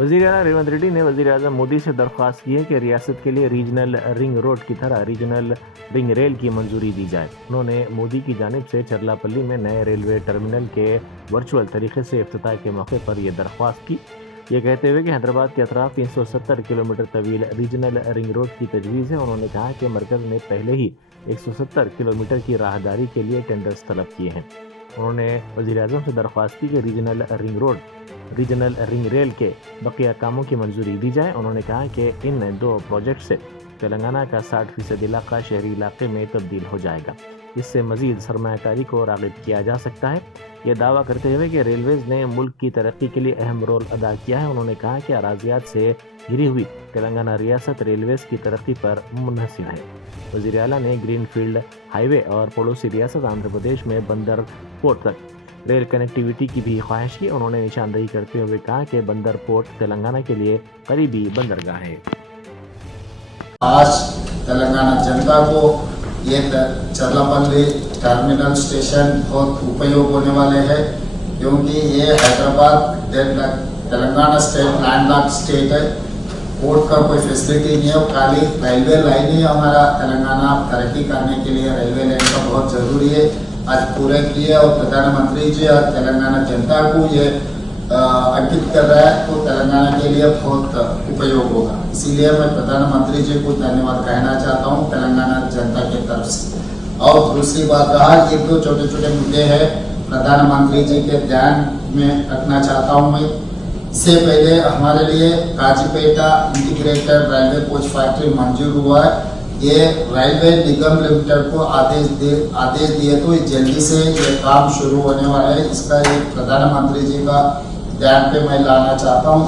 वज़ीर आला रेवंत रेड्डी ने वज़ीर आज़म मोदी से दरख्वास्त की है कि रियासत के लिए रीजनल रिंग रोड की तरह रीजनल रिंग रेल की मंजूरी दी जाए। उन्होंने मोदी की जानिब से चरलापल्ली में नए रेलवे टर्मिनल के वर्चुअल तरीके से इफ्तिताह के मौके पर यह दरख्वास्त की, ये कहते हुए कि हैदराबाद के अतराफ 370 किलोमीटर तवील रीजनल रिंग रोड की तजवीज़ है। उन्होंने कहा कि मरकज़ ने पहले ही 170 किलोमीटर की राहदारी के लिए टेंडर्स तलब किए हैं। उन्होंने वज़ीर आज़म से दरख्वास्त की कि रीजनल रिंग रेल के बकिया कामों की मंजूरी दी जाए। उन्होंने कहा कि इन दो प्रोजेक्ट से तेलंगाना का 60% इलाका शहरी इलाके में तब्दील हो जाएगा। इससे मज़ीद सरमायाकारी को राग़िब किया जा सकता है। यह दावा करते हुए कि रेलवेज़ ने मुल्क की तरक्की के लिए अहम रोल अदा किया है। उन्होंने कहा कि अराज़ियात से घिरी हुई तेलंगाना रियासत रेलवेज़ की तरक्की पर मुनहसिर है। वज़ीर आला ने ग्रीन फील्ड हाईवे और पड़ोसी रियासत आंध्र प्रदेश में बंदर पोर्ट तक रेल कनेक्टिविटी की भी ख्वाहिश की। उन्होंने निशानदेही करते हुए कहा कि बंदर पोर्ट तेलंगाना के लिए करीबी बंदरगाह है। आज तेलंगाना जनता को ये चरलापल्ली टर्मिनल स्टेशन बहुत उपयोग होने वाले हैं, क्योंकि ये Hyderabad Telangana state landlock state है। पोर्ट का कोई फैसिलिटी नहीं है, खाली रेलवे लाइन ही हमारा तेलंगाना तरक्की करने के लिए रेलवे लाइन का बहुत जरूरी है। आज पूरे किए और प्रधानमंत्री जी और तेलंगाना जनता को ये अंकित कर रहा है, तो तेलंगाना के लिए बहुत उपयोग होगा। इसीलिए मैं प्रधानमंत्री जी को धन्यवाद कहना चाहता हूँ तेलंगाना जनता की तरफ से। और दूसरी बात रहा, ये दो छोटे छोटे मुद्दे हैं प्रधानमंत्री जी के ध्यान में रखना चाहता हूँ मैं। इससे पहले हमारे लिए काजीपेटा इंटीग्रेटेड रेलवे कोच फैक्ट्री मंजूर हुआ है। ये रेलवे निगम लिमिटेड को आदेश दिए तो जल्दी से ये काम शुरू होने वाला है। इसका एक प्रधानमंत्री जी का ध्यान पे मैं लाना चाहता हूँ।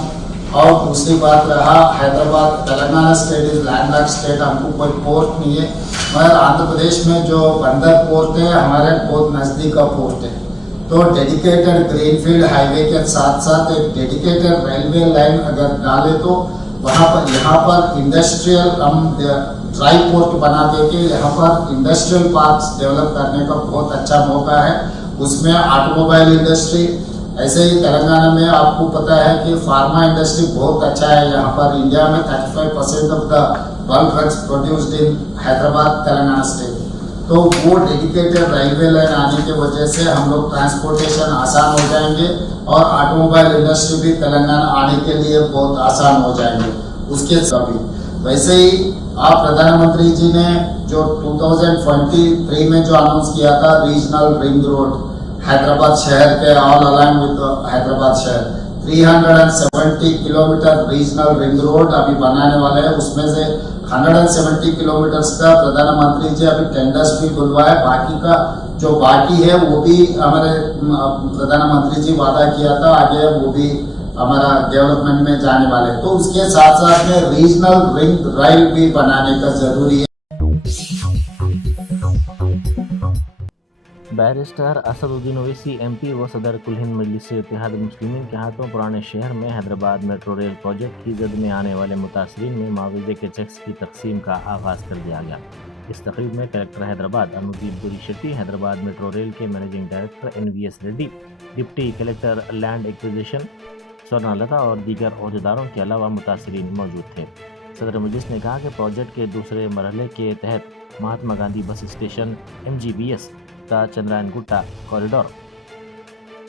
और दूसरी बात रहा, Hyderabad Telangana state is landlock state, हमको कोई पोर्ट नहीं है, मगर आंध्र प्रदेश में जो बंदर पोर्ट है हमारे बहुत नज़दीक का पोर्ट है। तो डेडिकेटेड ग्रीनफील्ड हाईवे के साथ साथ एक डेडिकेटेड रेलवे लाइन अगर डाले तो वहाँ पर यहाँ पर इंडस्ट्रियल हम ड्राई पोर्ट बना देके यहाँ पर इंडस्ट्रियल पार्क्स डेवलप करने का बहुत अच्छा मौका है। उसमें ऑटोमोबाइल इंडस्ट्री, ऐसे ही तेलंगाना में आपको पता है कि फार्मा इंडस्ट्री बहुत अच्छा है। यहाँ पर इंडिया में 35% of the bulk drugs produced in Hyderabad Telangana state. तो वो डेडिकेटेड रेलवे लाइन आने की वजह से हम लोग ट्रांसपोर्टेशन आसान हो जाएंगे और ऑटोमोबाइल इंडस्ट्री भी तेलंगाना आने के लिए बहुत आसान हो जाएंगे। उसके सभी वैसे ही आप प्रधानमंत्री जी ने जो 2023 में जो अनाउंस किया था रीजनल रिंग रोड हैदराबाद शहर के ऑल अलाइन विद हैदराबाद शहर 370 किलोमीटर रीजनल रिंग रोड अभी बनाने वाले हैं। उसमें से 170 किलोमीटर का प्रधानमंत्री जी अभी टेंडर्स भी खुलवाए, बाकी का जो बाकी है वो भी हमारे प्रधानमंत्री जी वादा किया था आगे वो भी हमारा डेवलपमेंट में जाने वाले। तो उसके साथ साथ में रीजनल रिंग रेल भी बनाने का जरूरी है। बैरिस्टर असदुद्दीन ओवैसी एमपी व सदर कुल हिंद मजलिस इत्तेहाद मुस्लिमीन के हाथों पुराने शहर में हैदराबाद मेट्रो रेल प्रोजेक्ट की जद में आने वाले मुतासरीन में मुआवजे के चेक्स की तकसीम का आगाज़ कर दिया गया। इस तकरीब में कलेक्टर हैदराबाद अनुदीप गुरी शेट्टी, हैदराबाद मेट्रो रेल के managing director NVS Reddy, deputy collector land acquisition Swarnlata और दीगर अहदेदारों के अलावा मुतासरीन मौजूद थे। सदर मजलिस ने कहा कि प्रोजेक्ट के दूसरे मरहले के तहत Mahatma Gandhi bus station MGBS का चंद्रायन गुट्टा कॉरिडोर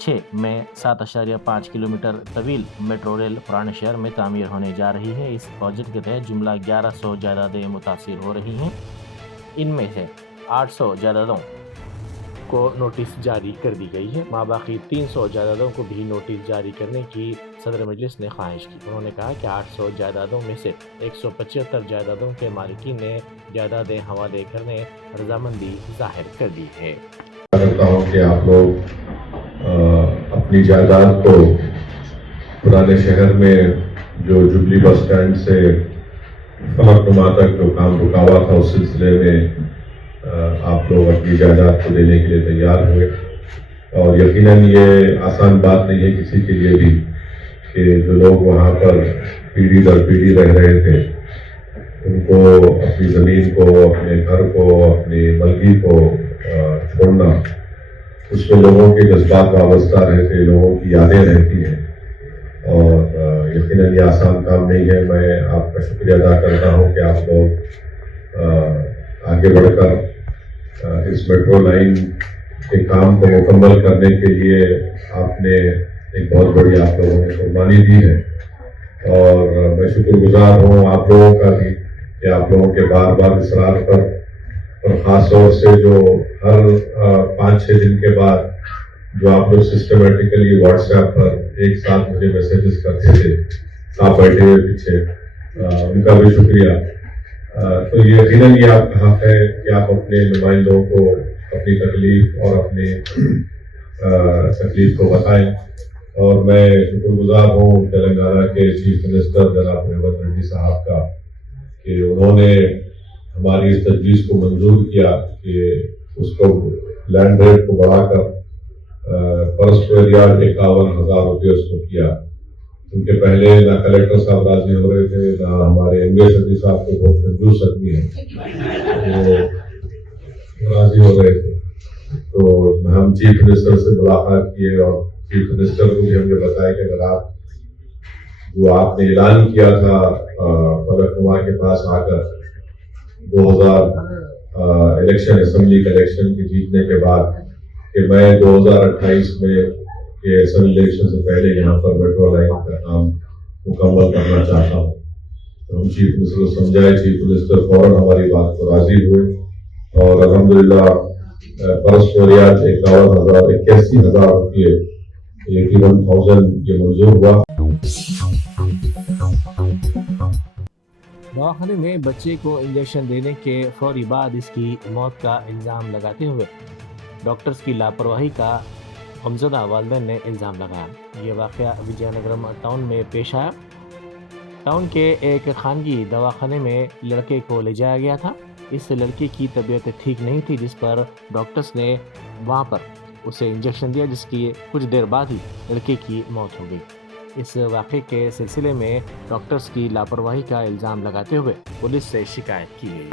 6 में 7.5 किलोमीटर तवील मेट्रो रेल पुराने शहर में तामीर होने जा रही है। इस प्रोजेक्ट के तहत जुमला 1100 जायदादें मुतासिर हो रही हैं। इनमें से 800 जायदादों को नोटिस जारी कर दी गई है। माबाकी 300 जायदादों को भी नोटिस जारी करने की सदर मजलिस ने ख्वाहिश की। उन्होंने कहा कि 800 जायदादों में से 175 जायदादों के मालिकीन ने जायदादें हवाले करने रजामंदी जाहिर कर दी है। करता हूँ कि आप लोग अपनी जायदाद को पुराने शहर में जो जुबली बस स्टैंड से फलकनुमा तक जो काम रुका हुआ था उस सिलसिले में आप लोग अपनी जायदाद को देने के लिए तैयार हुए। और यकीनन ये आसान बात नहीं है किसी के लिए भी कि जो लोग वहाँ पर पीढ़ी दर पीढ़ी रह रहे थे उनको अपनी ज़मीन को, अपने घर को, अपनी मलकी को छोड़ना, उसमें लोगों के जज्बात वाबस्ता रहते, लोगों की यादें रहती हैं। और यकीनन ये आसान काम नहीं है। मैं आपका शुक्रिया अदा करता हूँ कि आप लोग आगे बढ़कर इस मेट्रो लाइन के काम को मुकम्मल करने के लिए आपने एक बहुत बड़ी आप लोगों ने कुर्बानी दी है, और मैं शुक्रगुजार हूँ आप लोगों का भी कि आप लोगों के बार बार इसरार पर, और ख़ास तौर से जो हर 5-6 दिन के बाद जो आप लोग सिस्टमेटिकली व्हाट्सएप पर एक साथ मुझे मैसेजेस करते थे आप बैठे हुए पीछे, उनका भी शुक्रिया। तो ये यकीनन ये आपका हक है कि आप अपने नुमाइंदों को अपनी तकलीफ और अपनी तकलीफ को बताएं, और मैं शुक्रगुजार हूँ तेलंगाना के चीफ मिनिस्टर जनाब रेवंत रेड्डी साहब का कि उन्होंने हमारी इस तजवीज़ को मंजूर किया कि उसको लैंड रेट को बढ़ाकर पर स्क्वायर यार्ड 51,000 रुपये उसको किया, क्योंकि पहले ना कलेक्टर साहब राजी हो रहे थे, ना हमारे एमबीएसडी साहब को बहुत कंजूस आदमी है वो राजी हो रहे थे। तो हम चीफ मिनिस्टर से मुलाकात किए और चीफ मिनिस्टर को भी हमने बताया कि अगर आप जो आपने ऐलान किया था फलकनुमा के पास आकर 2000 इलेक्शन असेंबली के इलेक्शन के जीतने के बाद कि मैं 2028 में ये असेंबली इलेक्शन से पहले यहाँ पर मेट्रो लाइन का काम मुकम्मल करना चाहता हूँ। तो हम चीफ मिनिस्टर को समझाए, चीफ मिनिस्टर फौरन हमारी बात को राजी हुए, और अल्हम्दुलिल्लाह पर स्क्वायर यार्ड 81,000 रुपये 81,000 ये मंजूर हुआ। दवाखाने में बच्चे को इंजेक्शन देने के फौरी बाद इसकी मौत का इल्ज़ाम लगाते हुए डॉक्टर्स की लापरवाही का गमज़दा वालिदैन ने इल्ज़ाम लगाया। ये वाक़या विजयनगरम टाउन में पेश आया। टाउन के एक खानगी दवाखाने में लड़के को ले जाया गया था। इस लड़के की तबीयत ठीक नहीं थी, जिस पर डॉक्टर्स ने वहाँ पर उसे इंजेक्शन दिया, जिसकी कुछ देर बाद ही लड़के की मौत हो गई। इस वाक़े के सिलसिले में डॉक्टर्स की लापरवाही का इल्ज़ाम लगाते हुए पुलिस से शिकायत की गई।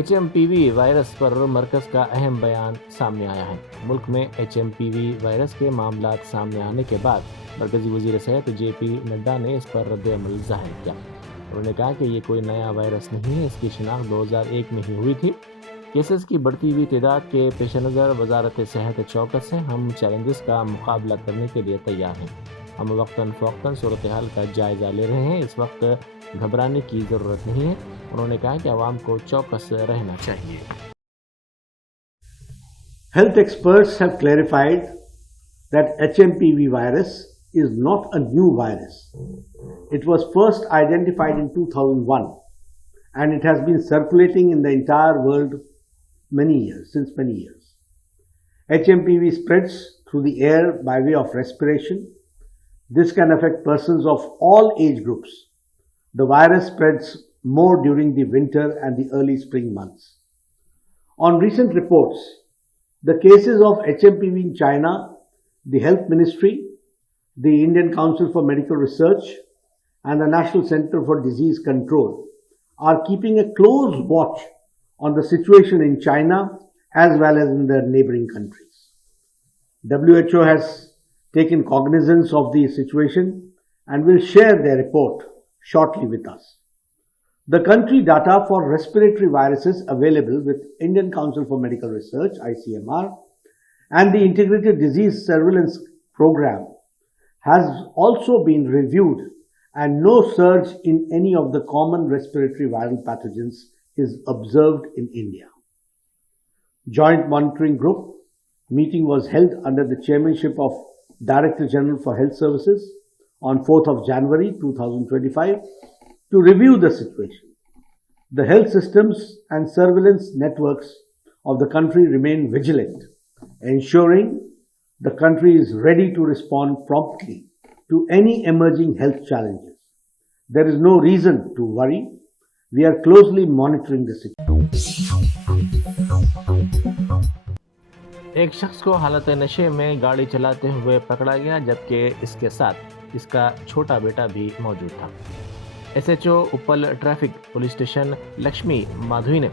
HMPV वायरस पर मरकज़ का अहम बयान सामने आया है। मुल्क में HMPV वायरस के मामलात सामने आने के बाद मरकज़ी वज़ीर सेहत JP नड्डा ने इस पर रद्द-ए-अमल ज़ाहिर किया। उन्होंने कहा कि ये कोई नया वायरस नहीं है, इसकी शिनाख्त 2001 में ही हुई थी। केसेस की बढ़ती हुई तादाद के पेश नज़र वजारत सेहत चौकस है। हम चैलेंजेस का मुकाबला करने के लिए तैयार हैं। हम वक्तन फ़ौक़तन सूरत हाल का जायज़ा ले रहे हैं। इस वक्त घबराने की ज़रूरत नहीं है। उन्होंने कहा कि आवाम को चौकस रहना चाहिए। Health experts have clarified that HMPV virus is not a new virus. It was first identified in 2001 and it has been circulating in the entire world since many years. HMPV spreads through the air by way of respiration. This can affect persons of all age groups. The virus spreads more during the winter and the early spring months. On recent reports, the cases of HMPV in China, the Health Ministry, the Indian Council for Medical Research and the National Center for Disease Control are keeping a close watch on the situation in China as well as in the neighboring countries. WHO has taken cognizance of the situation and will share their report shortly with us. The country data for respiratory viruses available with Indian Council for Medical Research, ICMR, and the Integrated Disease Surveillance Program has also been reviewed, and no surge in any of the common respiratory viral pathogens is observed in India. Joint Monitoring Group meeting was held under the chairmanship of Director General for Health Services on 4th of January 2025 to review the situation. The health systems and surveillance networks of the country remain vigilant, ensuring the country is ready to respond promptly to any emerging health challenges. There is no reason to worry. We are closely monitoring the situation. एक शख्स को हालत नशे में गाड़ी चलाते हुए पकड़ा गया, जबकि इसके साथ इसका छोटा बेटा भी मौजूद था। SHO उपल traffic police station Lakshmi Madhavi ने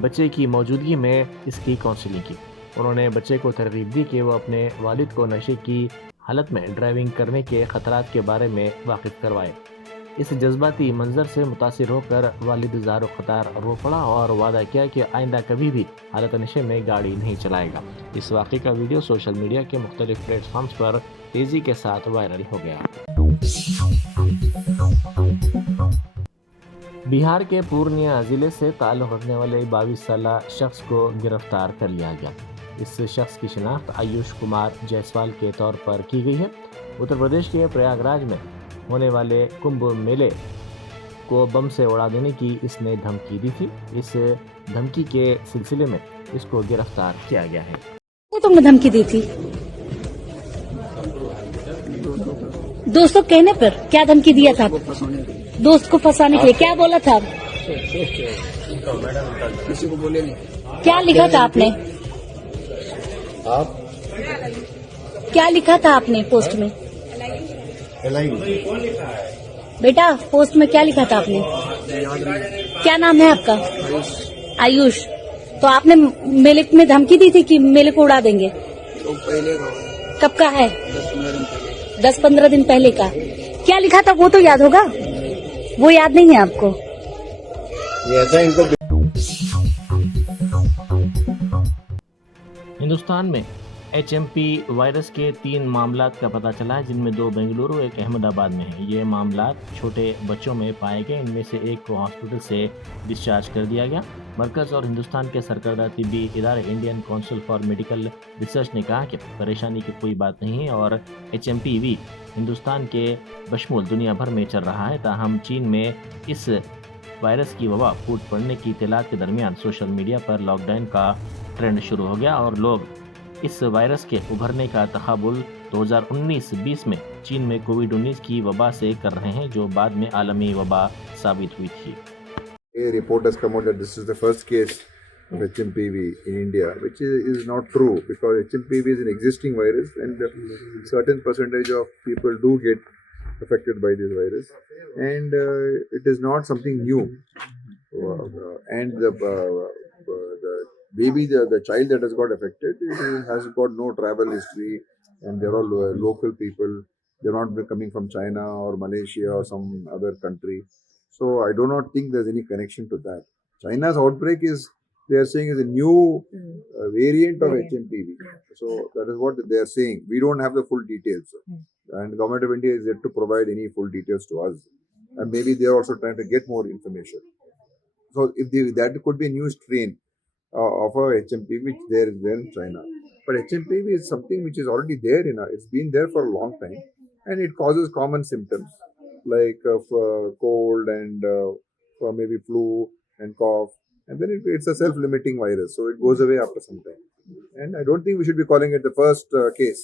बच्चे की मौजूदगी में इसकी काउंसलिंग की। انہوں نے بچے کو ترغیب دی کہ وہ اپنے والد کو نشے کی حالت میں ڈرائیونگ کرنے کے خطرات کے بارے میں واقف کروائے۔ اس جذباتی منظر سے متاثر ہو کر والد زار و خطار رو پڑا اور وعدہ کیا کہ آئندہ کبھی بھی حالت نشے میں گاڑی نہیں چلائے گا۔ اس واقعے کا ویڈیو سوشل میڈیا کے مختلف پلیٹ فارمز پر تیزی کے ساتھ وائرل ہو گیا۔ بہار کے پورنیہ ضلع سے تعلق رکھنے والے 22 سالہ شخص کو گرفتار کر لیا گیا۔ اس شخص کی شناخت آیوش کمار جیسوال کے طور پر کی گئی ہے۔ اتر پردیش کے پریاگ راج میں ہونے والے کمبھ میلے کو بم سے اڑا دینے کی اس نے دھمکی دی تھی۔ اس دھمکی کے سلسلے میں اس کو گرفتار کیا گیا ہے۔ تم نے دھمکی دی تھی دوستوں کہنے پر؟ کیا دھمکی دیا تھا؟ دوست کو پھنسانے کے لیے کیا بولا تھا؟ کسی کو بولے نہیں۔ کیا لکھا تھا آپ نے؟ کیا لکھا تھا آپ نے پوسٹ میں؟ بیٹا پوسٹ میں کیا لکھا تھا آپ نے؟ کیا نام ہے آپ کا؟ آیوش۔ تو آپ نے میلے میں دھمکی دی تھی کہ میلے کو اڑا دیں گے؟ کب کا ہے؟ 10-15 دن پہلے کا۔ کیا لکھا تھا وہ تو یاد ہوگا؟ وہ یاد نہیں ہے آپ کو؟ ہندوستان میں HMP وائرس کے 3 معاملات کا پتہ چلا ہے، جن میں 2 بنگلورو، ایک احمد آباد میں ہیں۔ یہ معاملات چھوٹے بچوں میں پائے گئے، ان میں سے ایک کو ہاسپٹل سے ڈسچارج کر دیا گیا۔ مرکز اور ہندوستان کے سرکردہ طبی ادارے Indian council for medical research نے کہا کہ پریشانی کی کوئی بات نہیں ہے اور HMPV ہندوستان کے بشمول دنیا بھر میں چل رہا ہے۔ تاہم چین میں اس وائرس کی وبا پھوٹ پڑنے کی اطلاعات کے درمیان سوشل میڈیا پر لاک ڈاؤن کا ٹرینڈ شروع ہو گیا اور لوگ اس وائرس کے ابھرنے کا تقابل 2019-20 میں چین میں کووڈ-19 کی وبا سے کر رہے ہیں، جو بعد میں عالمی وبا ثابت ہوئی تھی۔ A report has come out that this is the first case of HMPV in India, which is not true, because HMPV is an existing virus and certain percentage of people do get affected by this virus, and it is not something new. And the baby, the child that has got affected, it has got no travel history, and they're all local people. They're not coming from China or Malaysia or some other country. So I do not think there's any connection to that. China's outbreak is, they are saying, is a new variant of HMPV. So that is what they are saying. We don't have the full details. And the government of India is yet to provide any full details to us. And maybe they are also trying to get more information. So if that could be a new strain of a HMPV which there is there in China. But HMPV is something which is already there it's been there for a long time, and it causes common symptoms like cold and maybe flu and cough, and then it's a self-limiting virus, so it goes away after some time. And I don't think we should be calling it the first case.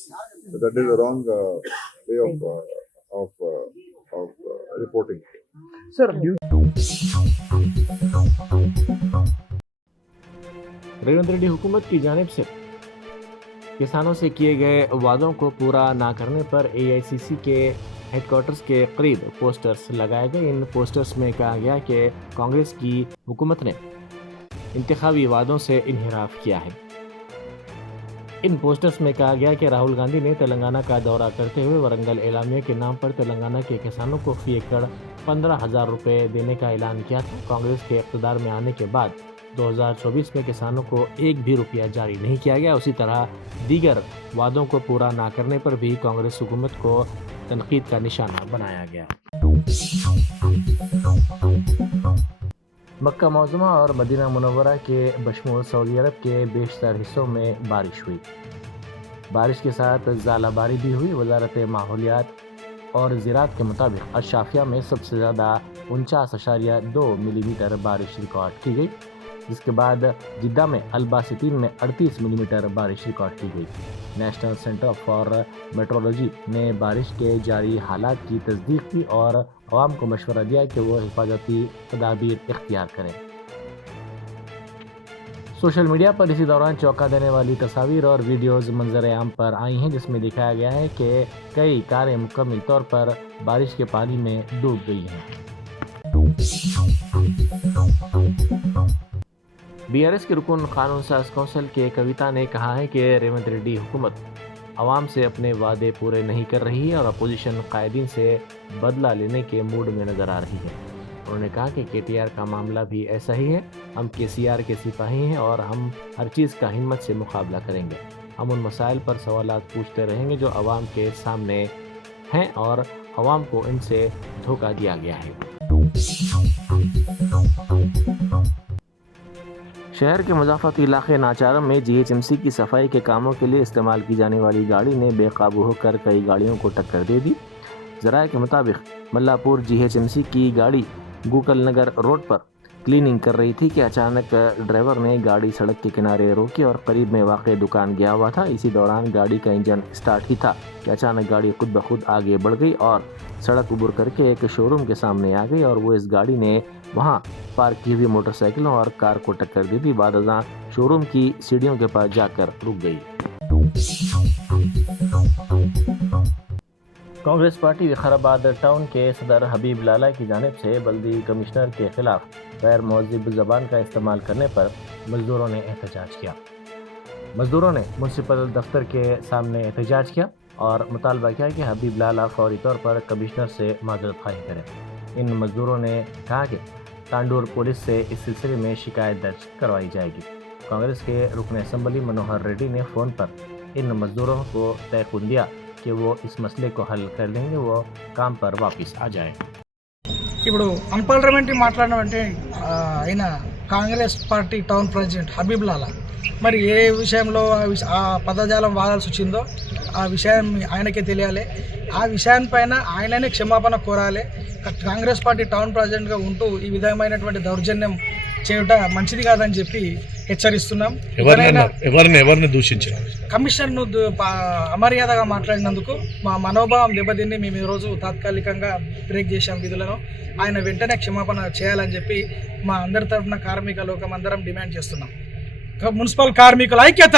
So that is the wrong way of reporting. Sir, Revanth Reddy حکومت کی جانب سے کسانوں سے کیے گئے وعدوں کو پورا نہ کرنے پر AICC کے ہیڈ کوارٹرز کے قریب پوسٹرز لگائے گئے۔ ان پوسٹرز میں کہا گیا کہ کانگریس کی حکومت نے انتخابی وعدوں سے انحراف کیا ہے۔ ان پوسٹرز میں کہا گیا کہ راہل گاندھی نے تلنگانہ کا دورہ کرتے ہوئے ورنگل اعلامیہ کے نام پر تلنگانہ کے کسانوں کو فی ایکڑ 15,000 روپے دینے کا اعلان کیا تھا۔ کانگریس کے اقتدار میں آنے کے بعد 2024 میں کسانوں کو ایک بھی روپیہ جاری نہیں کیا گیا۔ اسی طرح دیگر وعدوں کو پورا نہ کرنے پر بھی کانگریس حکومت کو تنقید کا نشانہ بنایا گیا۔ مکہ معظمہ اور مدینہ منورہ کے بشمول سعودی عرب کے بیشتر حصوں میں بارش ہوئی۔ بارش کے ساتھ ژالہ باری بھی ہوئی۔ وزارت ماحولیات اور زراعت کے مطابق اشافیہ میں سب سے زیادہ 49.2 ملی میٹر بارش ریکارڈ کی گئی، جس کے بعد جدہ میں الباستین میں 38 ملی میٹر بارش ریکارڈ کی گئی۔ نیشنل سینٹر فار میٹرولوجی نے بارش کے جاری حالات کی تصدیق کی اور عوام کو مشورہ دیا کہ وہ حفاظتی تدابیر اختیار کریں۔ سوشل میڈیا پر اسی دوران چونکا دینے والی تصاویر اور ویڈیوز منظر عام پر آئی ہیں، جس میں دکھایا گیا ہے کہ کئی کاریں مکمل طور پر بارش کے پانی میں ڈوب گئی ہیں۔ BRS के रुकन कानून साज कौंसिल के कविता ने कहा है कि रेवंत रेड्डी हुकूमत आवाम से अपने वादे पूरे नहीं कर रही है और अपोजिशन कायदीन से बदला लेने के मूड में नज़र आ रही है। उन्होंने कहा कि KTR का मामला भी ऐसा ही है। हम KCR के सिपाही हैं और हम हर चीज़ का हिम्मत से मुकाबला करेंगे। हम उन मसाइल पर सवालात पूछते रहेंगे जो आवाम के सामने हैं और आवाम को इनसे धोखा दिया गया है। शहर के मुज़ाफ़ती इलाके नाचारम में GHMC की सफाई के कामों के लिए इस्तेमाल की जाने वाली गाड़ी ने बेकाबू होकर कई गाड़ियों को टक्कर दे दी। ज़राए के मुताबिक मल्लापुर GHMC की गाड़ी गूकल नगर रोड पर क्लीनिंग कर रही थी कि अचानक ड्राइवर ने गाड़ी सड़क के किनारे रोकी और करीब में वाक़ दुकान गया हुआ था। इसी दौरान गाड़ी का इंजन स्टार्ट ही था कि अचानक गाड़ी खुद ब खुद आगे बढ़ गई और सड़क उबर करके एक शोरूम के सामने आ गई और वो इस गाड़ी ने वहां पार्क की हुई मोटरसाइकिलों और कार को टक्कर दी थी। बाद अज़ां शोरूम की सीढ़ियों के पास जाकर रुक गई। कांग्रेस पार्टी विकाराबाद टाउन के सदर हबीब लाला की जानिब से बल्दी कमिश्नर के खिलाफ गैर मुहज़्ज़ब ज़बान का इस्तेमाल करने पर मजदूरों ने एहतजाज किया। मजदूरों ने म्यूनसिपल दफ्तर के सामने एहतजाज किया और मुतालबा किया कि हबीब लाला फौरी तौर पर कमिश्नर से माजरत ख़्वाही करें। इन मजदूरों ने कहा कि तांडूर पुलिस से इस सिलसिले में शिकायत दर्ज करवाई जाएगी। कांग्रेस के रुकन असम्बली मनोहर रेड्डी ने फ़ोन पर इन मजदूरों को तयक़ुन दिया कि वो इस मसले को हल कर लेंगे, वो काम पर वापस आ जाए। ఇప్పుడు అన్పార్లమెంటరీ మాట్లాడినటువంటి ఆయన Congress party town president Habib Lala మరి ఏ విషయంలో ఆ పదజాలం వాడాల్సి వచ్చిందో ఆ విషయం ఆయనకే తెలియాలి. ఆ విషయాన్పైన ఆయననే క్షమాపణ కోరాలి. కాంగ్రెస్ పార్టీ టౌన్ ప్రెసిడెంట్గా ఉంటూ ఈ విధమైనటువంటి దౌర్జన్యం చేయుట మంచిది కాదని చెప్పి హెచ్చరిస్తున్నాం. ఎవరిని దూషించారు? కమిషన్ను అమర్యాదగా మాట్లాడినందుకు మా మనోభావం దెబ్బతిని మేము ఈరోజు తాత్కాలికంగా బ్రేక్ చేశాం విధులను. ఆయన వెంటనే క్షమాపణ చేయాలని చెప్పి మా అందరి తరఫున కార్మిక లోకం అందరం డిమాండ్ చేస్తున్నాం. మున్సిపల్ కార్మికుల ఐక్యత.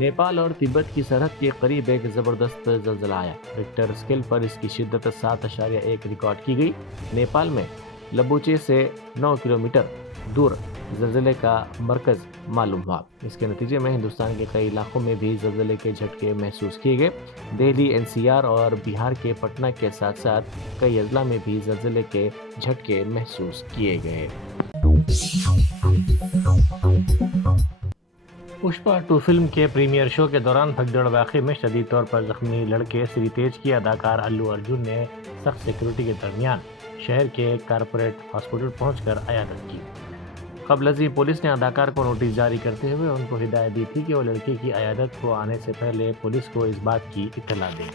नेपाल और तिब्बत की सरहद के करीब एक ज़बरदस्त ज़लज़ला आया। रिक्टर स्केल पर इसकी शिद्दत 7.1 रिकॉर्ड की गई। नेपाल में लबूचे से 9 किलोमीटर दूर ज़लज़ले का मरकज़ मालूम हुआ। इसके नतीजे में हिंदुस्तान के कई इलाकों में भी ज़लज़ले के झटके महसूस किए गए। दिल्ली, NCR और बिहार के पटना के साथ साथ कई अजला में भी ज़लज़ले के झटके महसूस किए गए। पुष्पा 2 फिल्म के प्रीमियर शो के दौरान भगदड़ वाक़े में शदीद तौर पर जख्मी लड़के श्रीतेज की अदाकार अल्लू अर्जुन ने सख्त सिक्योरिटी के दरमियान शहर के कारपोरेट हॉस्पिटल पहुंचकर अयादत की। क़ब्ल पुलिस ने अदाकार को नोटिस जारी करते हुए उनको हिदायत दी थी कि वो लड़के की अयादत को आने से पहले पुलिस को इस बात की इत्तला दें।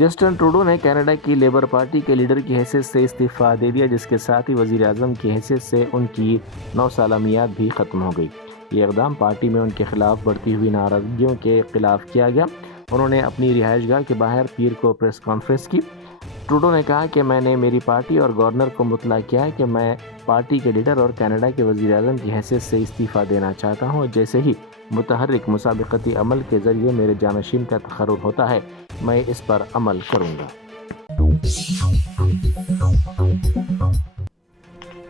जस्टिन ट्रूडो ने कनाडा की लेबर पार्टी के लीडर की हैसियत से इस्तीफ़ा दे दिया, जिसके साथ ही वज़ीर आज़म की हैसियत से उनकी 9 साला मियाद भी ख़त्म हो गई। ये इक़दाम पार्टी में उनके खिलाफ बढ़ती हुई नाराज़गियों के खिलाफ किया गया। उन्होंने अपनी रिहाइशगाह के बाहर पीर को प्रेस कॉन्फ्रेंस की। ट्रूडो ने कहा कि मैंने मेरी पार्टी और गवर्नर को मुतला किया है कि मैं पार्टी के लीडर और कनाडा के वज़ीर आज़म की हैसियत से इस्तीफ़ा देना चाहता हूँ। जैसे ही मुतहर्रिक मुसाबिक़ती अमल के ज़रिए मेरे जानशीन का तखर्रुर होता है, मैं इस पर अमल करूँगा।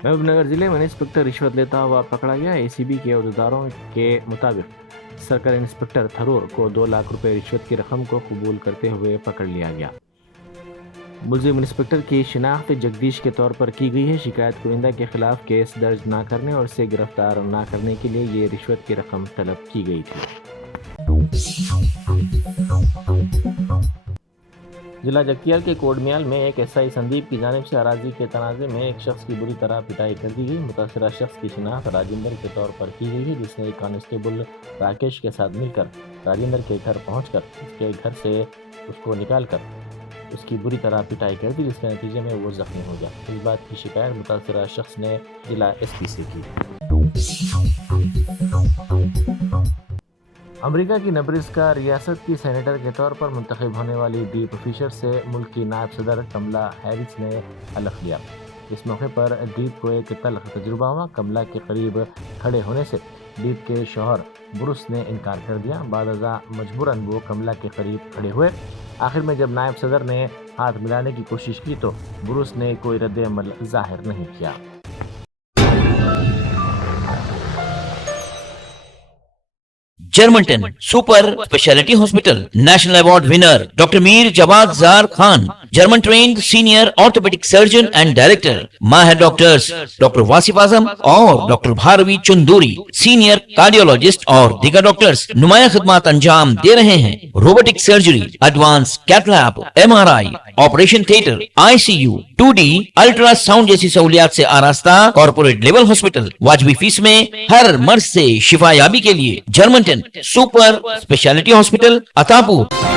महबूबनगर ज़िले में इंस्पेक्टर रिश्वत लेता हुआ पकड़ा गया। ACB के अहदेदारों के मुताबिक सर्कल इंस्पेक्टर थरूर को 2 लाख रुपए रिश्वत की रकम को कबूल करते हुए पकड़ लिया गया। मुलजिम इंस्पेक्टर की शिनाख्त जगदीश के तौर पर की गई है। शिकायत कुनिंदा के खिलाफ केस दर्ज न करने और इसे गिरफ्तार न करने के लिए ये रिश्वत की रकम तलब की गई थी। जिला जगतियाल के कोडमियाल में एक SI संदीप की जानिब से अराजी के तनाज़े में एक शख्स की बुरी तरह पिटाई कर दी गई। मुतासरा शख्स की शिनाख्त राजेंद्र के तौर पर की गई है, जिसने एक कांस्टेबल राकेश के साथ मिलकर राजेंद्र के घर पहुंचकर उसके घर से उसको निकाल कर उसकी बुरी तरह पिटाई कर दी, जिसके नतीजे में वो जख्मी हो गया। इस बात की शिकायत मुतासरा शख्स ने जिला SP से की। अमेरिका की नब्रास्का रियासत की सेनेटर के तौर पर मुंतखब होने वाली डीप फिशर से मुल्क की नायब सदर कमला हैरिस ने हलफ लिया। इस मौके पर डीप को एक तल्ख तजुर्बा हुआ। कमला के करीब खड़े होने से डीप के शौहर ब्रूस ने इनकार कर दिया। बाद अज़ा मजबूरन वो कमला के करीब खड़े हुए। आखिर में जब नायब सदर ने हाथ मिलाने की कोशिश की तो ब्रूस ने कोई रद्द अमल जाहिर नहीं किया। Germanten super speciality hospital, national award winner doctor Mir Jawad Zar Khan, German trained senior orthopaedic surgeon and director, माहिर डॉक्टर्स डॉक्टर वासिफ आजम और doctor Bharavi Chanduri, senior cardiologist और दीगर डॉक्टर्स नुमाया खिदमत अंजाम दे रहे हैं। Robotic surgery, advance cath lab, MRI, operation theatre, ICU, 2D ultrasound जैसी सहूलियात से आरास्ता कॉर्पोरेट लेवल हॉस्पिटल, वाजबी फीस में हर मर्ज से शिफायाबी के लिए Germanton super speciality hospital, Attapur.